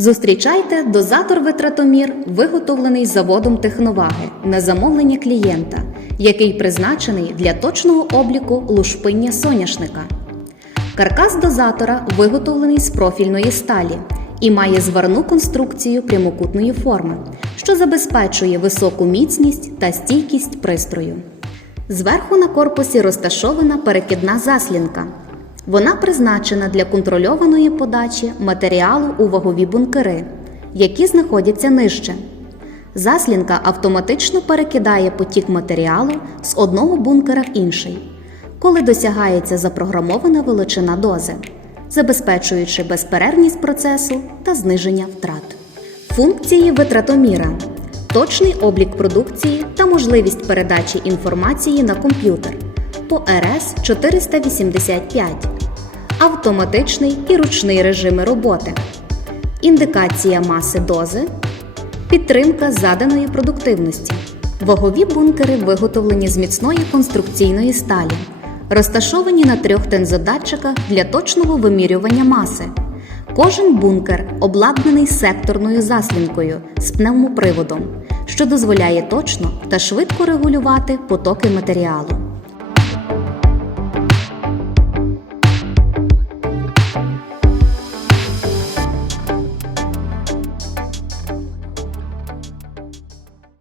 Зустрічайте дозатор витратомір, виготовлений заводом техноваги на замовлення клієнта, який призначений для точного обліку лушпиння соняшника. Каркас дозатора виготовлений з профільної сталі і має зварну конструкцію прямокутної форми, що забезпечує високу міцність та стійкість пристрою. Зверху на корпусі розташована перекидна заслінка. Вона призначена для контрольованої подачі матеріалу у вагові бункери, які знаходяться нижче. Заслінка автоматично перекидає потік матеріалу з одного бункера в інший, коли досягається запрограмована величина дози, забезпечуючи безперервність процесу та зниження втрат. Функції витратоміра точний облік продукції та можливість передачі інформації на комп'ютер по РС 485, автоматичний і ручний режими роботи, індикація маси дози, підтримка заданої продуктивності. Вагові бункери виготовлені з міцної конструкційної сталі, розташовані на трьох тензодатчиках для точного вимірювання маси. Кожен бункер обладнаний секторною заслінкою з пневмоприводом, що дозволяє точно та швидко регулювати потоки матеріалу.